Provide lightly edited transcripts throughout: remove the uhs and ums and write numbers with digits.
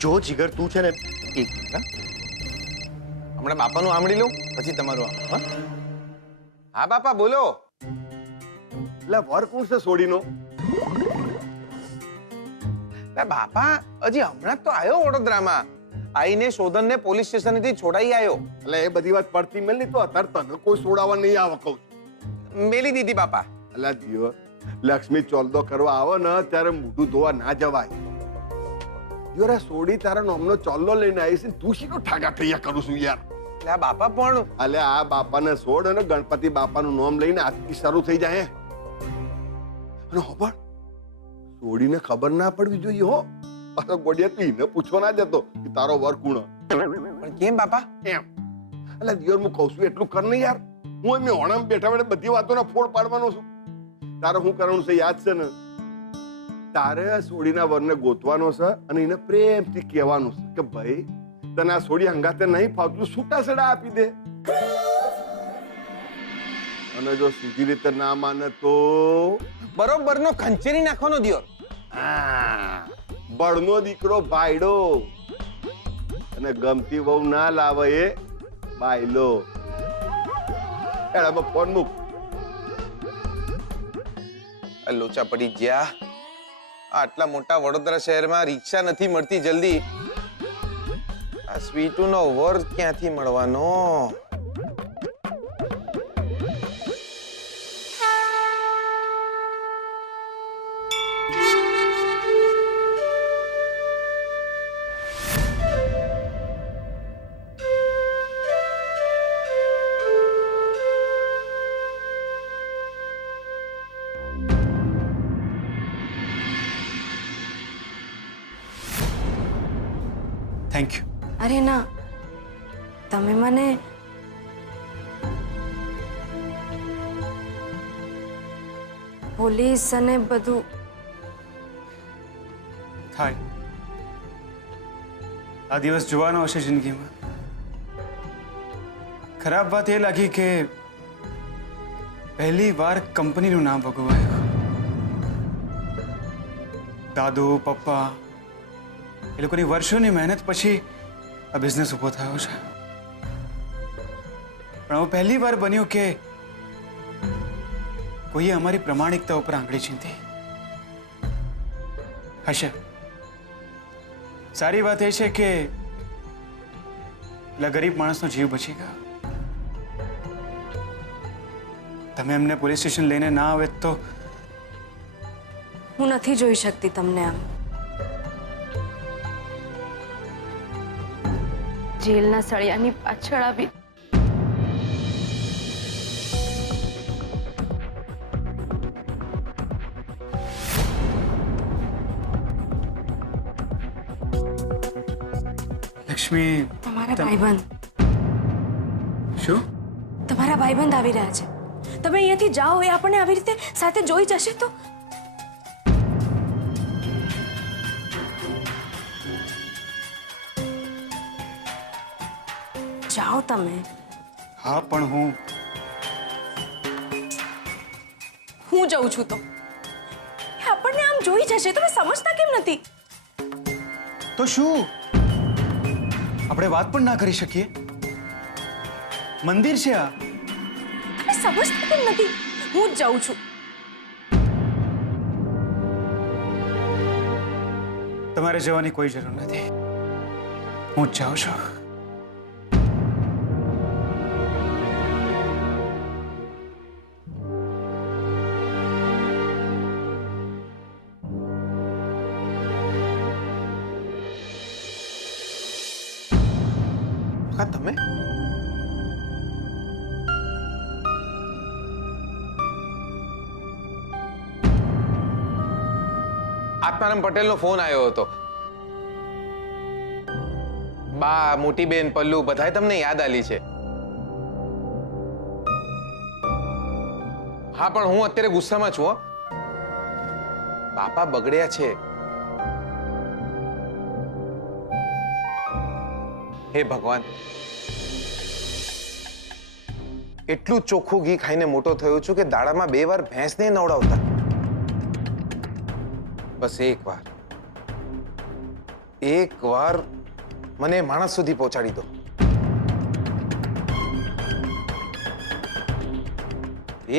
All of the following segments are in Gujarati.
જો જીગર તું છે ને એક મિનિટ હમણાં બાપાનું આંબળી લઉં પછી તમારું હા હા બાપા બોલો. એટલે વર કોણ છે સોડીનો? બાપા હજી હમણાં તો આવ્યો વડોદરામાં. આઈને શોધનને પોલીસ સ્ટેશનથી છોડાઈ આવ્યો. એટલે એ બધી વાત પડતી મેલ નહીં તો અત્યારે તને કોઈ સોડાવા નહીં આવે કહું છું. મેલી દીધી બાપા. એટલે જીવ લક્ષ્મી ચોલદો કરવા આવે ને ત્યારે મોઢું ધોવા ના જવાય. યાર સોડી તારા નામનો ચોલ્લો લઈને આવી છે, તું શીનો ઠાગા થયા કરું છું યાર. એટલે આ બાપા પણ એટલે આ બાપાને છોડ અને ગણપતિ બાપાનું નામ લઈને આજથી શરૂ થઈ જાય. અને હોબળ સોડીને ખબર ના પડવી જોઈએ હો. પાછો ગોડિયા તું એને પૂછવા ના જતો કે તારો વર કુણ. પણ કેમ બાપા એમ એટલે દિયોર હું કહું છું એટલું કર ને યાર. હું એમ હોણામ બેઠા બેઠા બધી વાતોના ફોડ પાડવાનો છું. તારે શું કરવાનું છે યાદ છે ને? તારે સોડીના વરને ગોતવાનો છે અને એને પ્રેમથી કહેવાનું છે કે ભાઈ તને આ સોડી હંગાતે નહીં ફાવતું, છૂટા છડા આપી દે. અને જો સીધી રીતે ના માને તો બરોબર નો ખંચેરી નાખવાનો દિયોર. હા બળનો દીકરો ભાઈડો અને ગમતી વહુ ના લાવે એ બાયલો. એડા ફોન મૂક. લોચા પડી ગયા. આટલા મોટા વડોદરા શહેરમાં રિક્ષા નથી મળતી જલ્દી. આ સ્વીટુનો વર ક્યાંથી મળવાનો? Thank you. અરે ના, તમે મને પોલીસ અને બધું થાય. આ દિવસ જોવાનો હશે જિંદગીમાં. ખરાબ વાત એ લાગી કે પહેલી વાર કંપનીનું નામ ભગવાયું. દાદુ પપ્પા એ લોકોની વર્ષોની મહેનત પછી આ બિઝનેસ ઊભો થયો છે. પણ હવે પહેલી વાર બન્યું કે કોઈએ અમારી પ્રમાણિકતા ઉપર આંગળી ચીંધી હશે. સારી વાત એ છે કે પેલા ગરીબ માણસનો જીવ બચી ગયો. તમે એમને પોલીસ સ્ટેશન લઈને ના આવે તો હું નથી જોઈ શકતી તમને આમ. જેલના સળિયાની પાછળ આવી લક્ષ્મી. તમારા ભાઈબંધ. શું? તમારા ભાઈબંધ આવી રહ્યા છે. તમે અહીંયાથી જાઓ એ આપણને આવી રીતે સાથે જોઈ જશે તો જાઓ તમે. હા પણ હું જઉં છું તો આપણને આમ જોઈ જશે. તમે સમજતા કેમ નથી? તો શું આપણે વાત પણ ના કરી શકીએ? મંદિર છે આ. તમે સમજતા કેમ નથી? હું જ જાઉં છું. તમારે જવાની કોઈ જરૂર નથી. હું જ જાઉં છું. તમે આત્મારામ પટેલનો ફોન આવ્યો હતો. બા, મોટી બેન, પલ્લુ બધાય તમને યાદ આલી છે. હા પણ હું અત્યારે ગુસ્સામાં છું. બાપા બગડ્યા છે. હે ભગવાન, એટલું ચોખ્ખું ઘી ખાઈને મોટો થયો છું કે દાડામાં 2 વાર ભેંસને નવડાવતા. બસ એક વાર મને માણસ સુધી પહોંચાડી દો.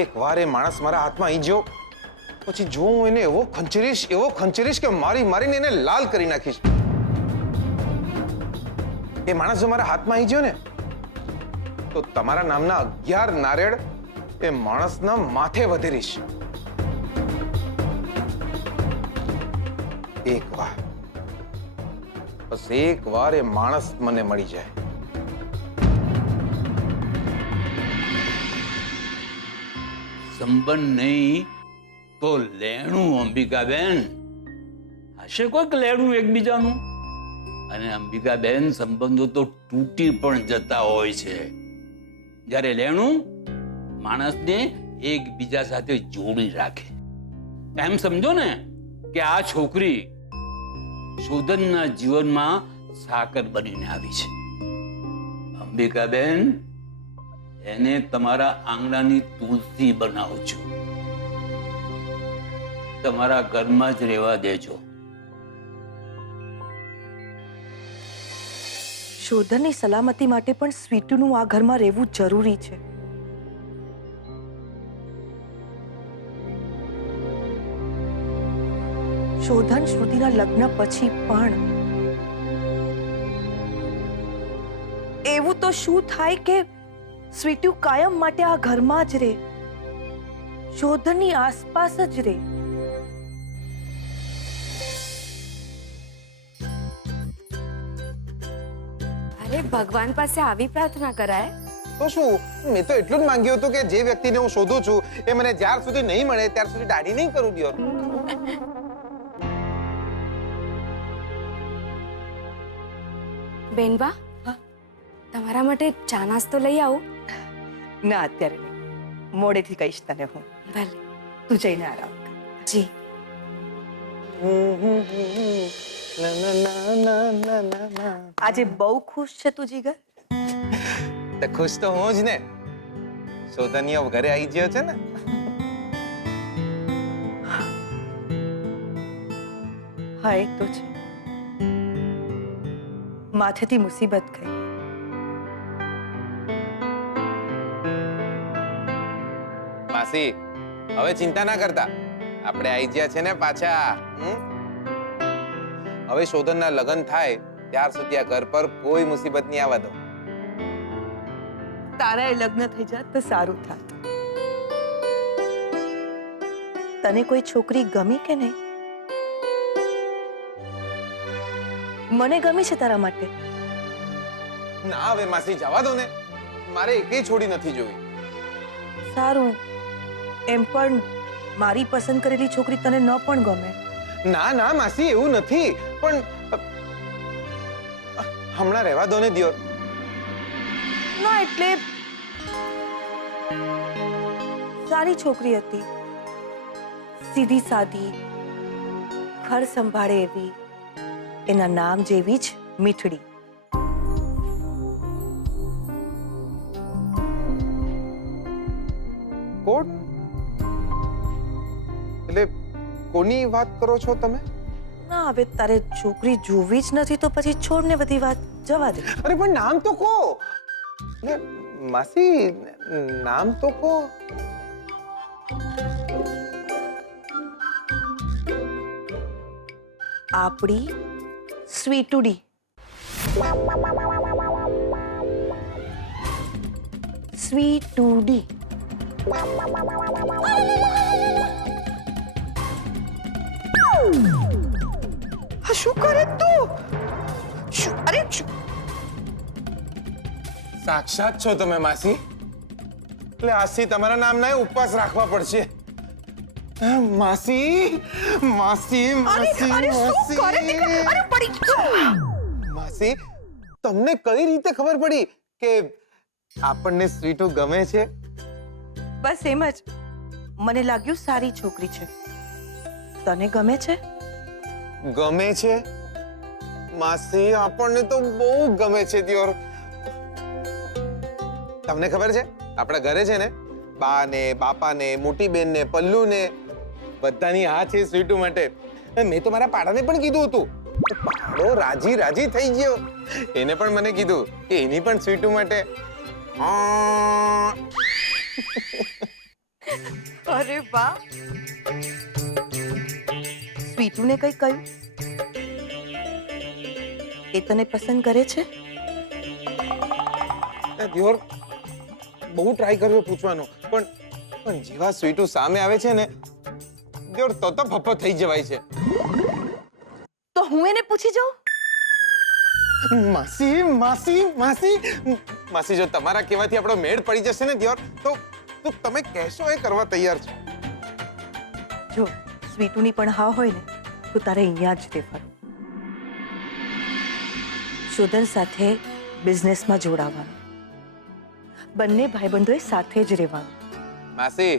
એક વાર એ માણસ મારા હાથમાં આવી ગયો પછી જો હું એને એવો ખંચેરીશ કે મારીને એને લાલ કરી નાખીશ. એ માણસ જો મારા હાથમાં આવી ગયો ને તો તમારા નામના 11 નારિયેળ એ માણસના માથે વધેરીશ. બસ એક વાર એ માણસ મને મળી જાય. સંબંધ નહીં તો લેણું, અંબિકાબેન. હશે કોઈક લેણું એકબીજાનું. અને અંબિકાબેન, સંબંધો તો તૂટી પણ જતા હોય છે, જ્યારે લેણું માણસને એકબીજા સાથે જોડી રાખે. એમ સમજો ને કે આ છોકરી શોધનના જીવનમાં સાકર બનીને આવી છે. અંબિકાબેન, એને તમારા આંગણાની તુલસી બનાવો છો, તમારા ઘરમાં જ રહેવા દેજો. શોધનની સલામતી માટે પણ સ્વીટુનું આ ઘરમાં રહેવું જરૂરી છે. શોધન શ્રુતિના લગ્ન પછી પણ એવું તો શું થાય કે સ્વીટુ કાયમ માટે આ ઘરમાં જ રહે, શોધનની આસપાસ જ રહે. અરે ભગવાન પાસે આવી પ્રાર્થના કરાય. તો શું, મેં તો એટલું જ માંગ્યું હતું કે જે વ્યક્તિને હું શોધું છું એ મને જ્યાર સુધી નહીં મળે ત્યાર સુધી દાઢી નહીં કરું દિયોર. બેનબા, તમારા માટે ચા નાસ્તો લઈ આવું? ના, અત્યારે નહીં, મોડેથી કહીશ તને હું. ભલે. તું જઈને આરામ કર. જી. આજે બહુ ખુશ છે તું જીગર. તો ખુશ તો હું જ ને, શોધનિયા ઘરે આવી ગયો છે ને. હા, એ તો છે. માથેથી મુસીબત ગઈ. માસી, હવે ચિંતા ના કરતા, આપણે આવી ગયા છે ને પાછા. હવે શોધનના લગ્ન થાય ત્યાર સુધી આ ઘર પર કોઈ મુસીબત નહીં આવવા દો. તારા એ લગ્ન થઈ જાત તો સારું થાત. તને કોઈ છોકરી ગમી કે નહીં? મને ગમી છે તારા માટે. ના હવે માસી, જવા દો ને, મારે એકેય છોડી નથી જોવી. સારું, એમ પણ મારી પસંદ કરેલી છોકરી તને ન પણ ગમે. ના ના માસી, એવું નથી, પણ હમણાં રહેવા દો ને દિયોર. ના, એટલે સારી છોકરી હતી, સીધી સાદી, ઘર સંભાળે એવી, એના નામ જેવી જ મીઠડી. કોણ? એટલે કોની વાત કરો છો તમે? ના, હવે તારે છોકરી જોવી જ નથી તો પછી છોડ ને બધી વાત, જવા દે. અરે પણ નામ તો કહો ને માસી, નામ તો કહો. આપણી સ્વીટુડી. સ્વીટુડી. શું કરે તું? અરે સાક્ષાત છો તમે માસી, એટલે આજથી તમારા નામના ઉપવાસ રાખવા પડશે. માસી, માસી, માસી, માસી, તમને કઈ રીતે ખબર પડી કે આપણને સ્વીટુ ગમે છે? બસ એમ જ. મને લાગ્યું સારી છોકરી છે. તને ગમે છે? ગમે છે માસી, આપણને તો બહુ ગમે છે દિયોર. તમને ખબર છે, આપણા ઘરે છે ને બા ને, બાપા ને, મોટી બેન ને, પલ્લુ ને, બધાની હા છે સ્વીટુ માટે. મેં તો મારા પાડાને પણ કીધું હતું. પાડો રાજી રાજી થઈ ગયો. એને પણ મને કીધું કે એની પણ સ્વીટુ માટે અરે વાહ, સ્વીટુને કઈ કહ્યું? એ તને પસંદ કરે છે? દિયોર બહુ ટ્રાય કર્યો પૂછવાનો, પણ જેવા સ્વીટુ સામે આવે છે ને દિયોર તો ફફ્ફો થઈ જવાય છે. તો હું એને પૂછી જાઉં. માસી માસી માસી માસી, જો તમારા કહેવાથી આપણો મેળ પડી જશે ને દિયોર, તો તમે કહેશો એ કરવા તૈયાર છે. જો સ્વીટુની પણ હા હોય ને તો તારે અહીંયા જ રહેવાનું. શોધન સાથે બિઝનેસમાં જોડાવાનું. બંને ભાઈબંધોએ સાથે જ રહેવાનું. માસી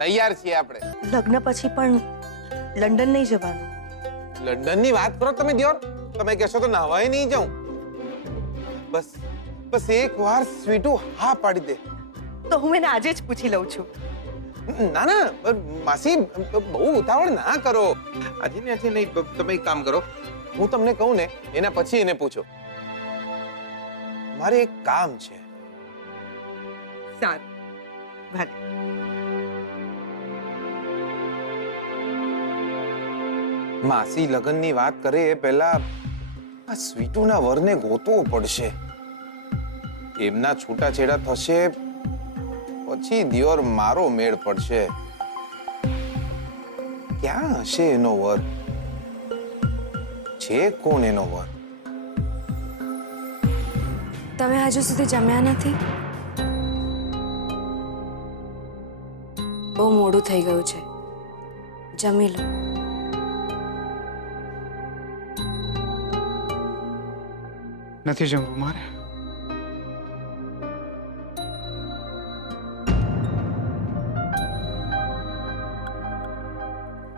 તૈયાર છીએ આપણે. લગ્ન પછી પણ લંડન નહીં જવાનું. લંડનની વાત કરો તમે દિયોર. તમે કહેશો તો નાવાય નહીં જાઉં. બસ એક વાર સ્વીટુ હા પાડી દે. તો હું એને આજે જ પૂછી લઉં છું. ના ના માસી, બહુ ઉતાવળ ના કરો. આજે ને આજે નહીં. તમે એક કામ કરો, હું તમને કહું ને એના પછી એને પૂછો. મારે એક કામ છે. સારું, ભલે. માસી લગ્નની વાત કરે એ પહેલા આ સ્વીટુના વરને ગોતવો પડશે. એમના છૂટાછેડા થશે પછી દિયોર મારો મેળ પડશે. ક્યાં હશે એનો વર? છે કોણ એનો વર? તમે હજુ સુધી જમ્યા નથી? બહુ મોડું થઈ ગયું છે, જમી લો. નથી જમવું મારે.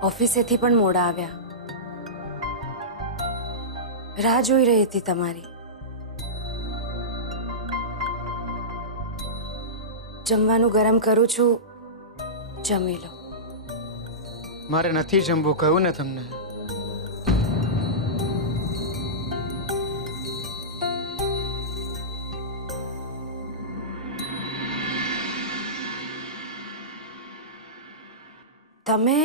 ઓફિસેથી પણ મોડા આવ્યા. રાહ જોઈ રહી હતી તમારી. જમવાનું ગરમ કરું છું, જમી લો. મારે નથી જમવું, કહ્યું ને તમને. તમે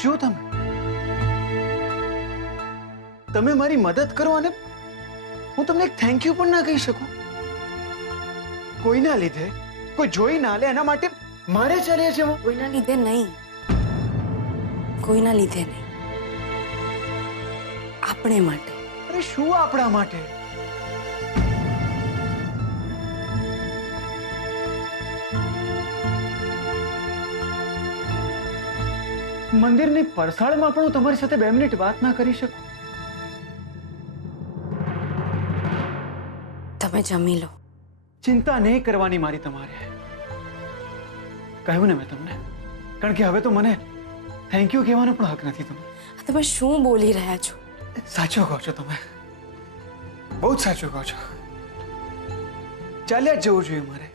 શું તમે મારી મદદ કરો અને હું તમને એક થેન્ક યુ પણ ના કહી શકું? કોઈના લીધે, કોઈ જોઈ ના લે એના માટે મારે ચાલે છે. કોઈના લીધે નહીં, કોઈના લીધે નહીં, આપણે માટે. અરે શું આપણા માટે? મંદિરની પરસાળમાં પણ હું તમારી સાથે 2 મિનિટ વાત ના કરી શકું? તમે જમી લો. ચિંતા નહીં કરવાની મારી તમારે. કહ્યું ને મેં તમને, કારણ કે હવે તો મને થેન્ક યુ કહેવાનો પણ હક નથી. તમે શું બોલી રહ્યા છો? સાચું કહો છો તમે, બહુ જ સાચું કહો છો. ચાલ્યા જ જવું જોઈએ મારે,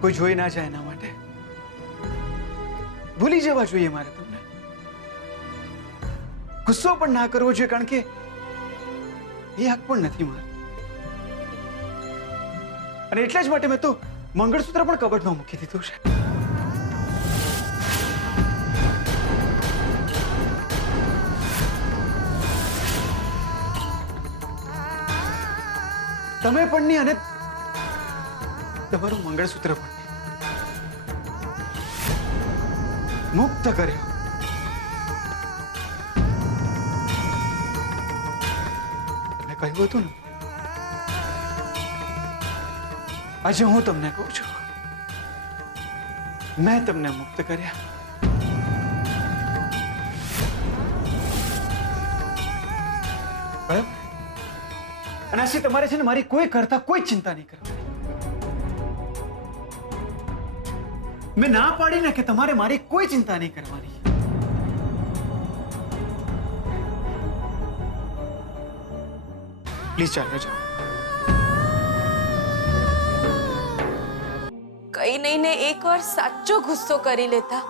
કોઈ જોઈ ના જાય એના માટે. ભૂલી જવા જોઈએ મારે તમને. ગુસ્સો પણ ના કરવો જોઈએ, કારણ કે એ હક પણ નથી મારે. અને એટલા જ માટે મેં તો મંગળસૂત્ર પણ કબટમાં મૂકી દીધું છે. તમે પણ નહીં અને તમારું મંગળસૂત્ર પણ મુક્ત કર્યો. તમે કહ્યું હતું ને, આજે હું તમને કહું છું, મેં તમને મુક્ત કર્યા. બરાબર? અને આશી તમારે છે ને મારી કોઈ કરતા કોઈ ચિંતા નહીં કરવાની. મેં ના પાડી ને કે તમારે મારી કોઈ ચિંતા નહીં કરવાની. પ્લીઝ ચાલો જાઓ. કઈ નહીં ને એકવાર સાચો ગુસ્સો કરી લેતા.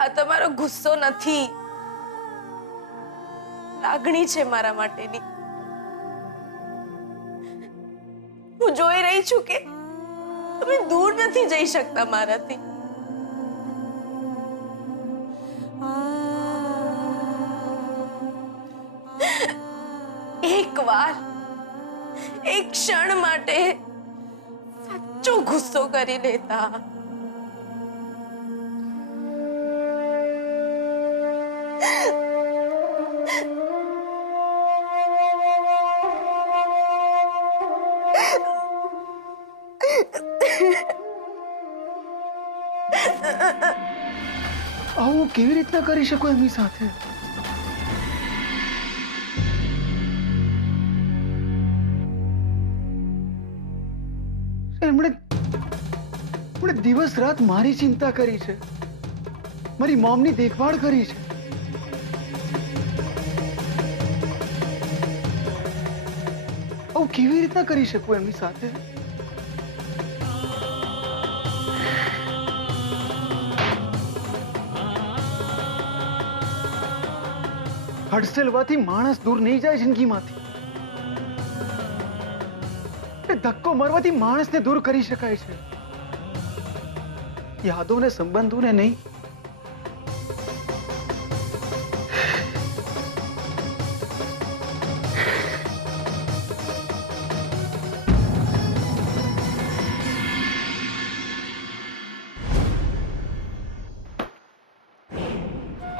આ તમારો ગુસ્સો નથી, લાગણી છે મારા માટેની. હું જોઈ રહી છું કે તમે દૂર નથી જઈ શકતા મારાથી. એકવાર, એક ક્ષણ માટે સાચો ગુસ્સો કરી લેતા. આવું કેવી રીતના કરી શકો એમની સાથે? એમણે દિવસ રાત મારી ચિંતા કરી છે, મારી મોમની દેખભાળ કરી છે. આવું કેવી રીતના કરી શકું એમની સાથે? હડસેલવાથી માણસ દૂર નહીં જાય જિંદગીમાંથી. ધક્કો મારવાથી માણસને દૂર કરી શકાય છે, યાદોને સંબંધોને નહીં.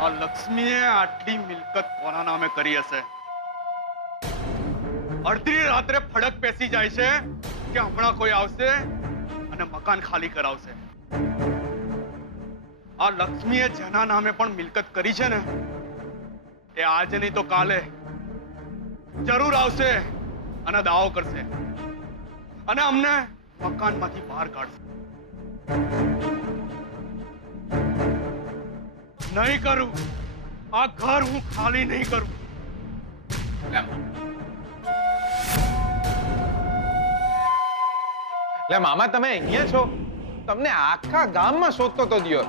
આ લક્ષ્મીએ આટલી મિલકત કોના નામે કરી હશે? અડધી રાત્રે ફડક પેસી જાય છે કે હમણાં કોઈ આવશે અને મકાન ખાલી કરાવશે. આ લક્ષ્મીએ જેના નામે પણ મિલકત કરી છે ને, એ આજ નહીં તો કાલે જરૂર આવશે અને દાવો કરશે અને અમને મકાનમાંથી બહાર કાઢશે. નહીં કરું, આ ઘર હું ખાલી નહીં કરું. એટલે મામા તમે અહીંયા છો? તમને આખા ગામમાં શોધતો તો દિયોર.